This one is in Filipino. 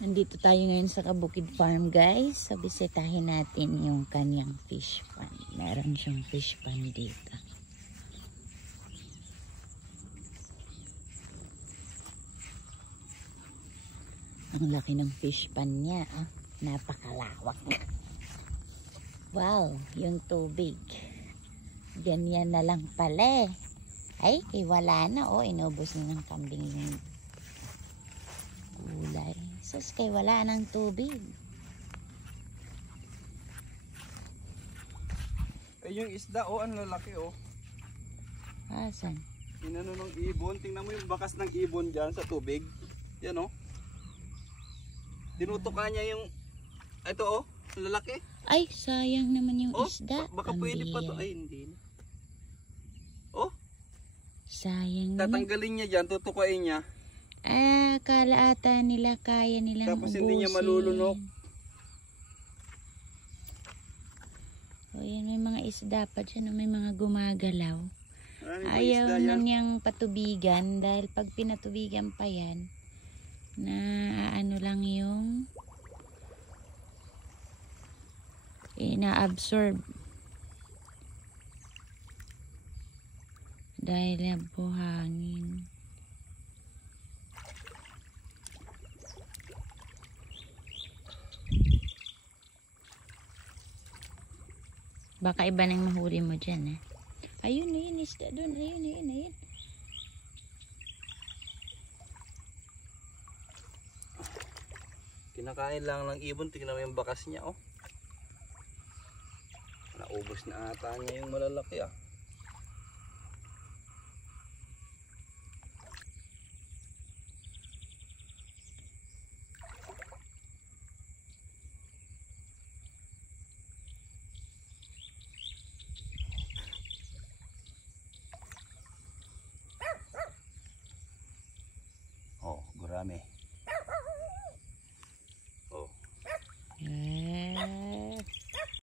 Nandito tayo ngayon sa Kabukid Farm, guys. So, bisitahin natin yung kanyang fish pond. Meron siyang fish pond dito. Ang laki ng fish pond niya. Ah. Napakalawak. Wow, yung tubig. Ganyan na lang pala. Ay, wala na. Oh, inubos na ng kambing yung gulay. Sus, kay wala ng tubig. Eh, yung isda, oh, ang lalaki, oh. Asan? Inano ng ibon. Tingnan mo yung bakas ng ibon dyan sa tubig. Yan, oh. Tinutuka niya yung, ito, oh, ang lalaki. Ay, sayang naman yung Oh, isda. baka pwede pa to. Ay, hindi na. Oh, sayang naman. tatanggalin niya dyan, tutukain niya. Ah, kala ata nila kaya nilang Tapos ubusin. hindi niya malulunok. O yan, may mga isda pa dyan. May mga gumagalaw. Ayaw Ayaw na niyang patubigan dahil pag pinatubigan pa yan, na ano lang yung ina-absorb dahil na buhangin. Baka iba nang mahuli mo dyan, eh. Ayun, ayun, isda doon. Ayun, ayun, ayun. Kinakain lang ng ibon. Tingnan mo yung bakas niya, oh. Naubos na ata niya yung malalaki, ah.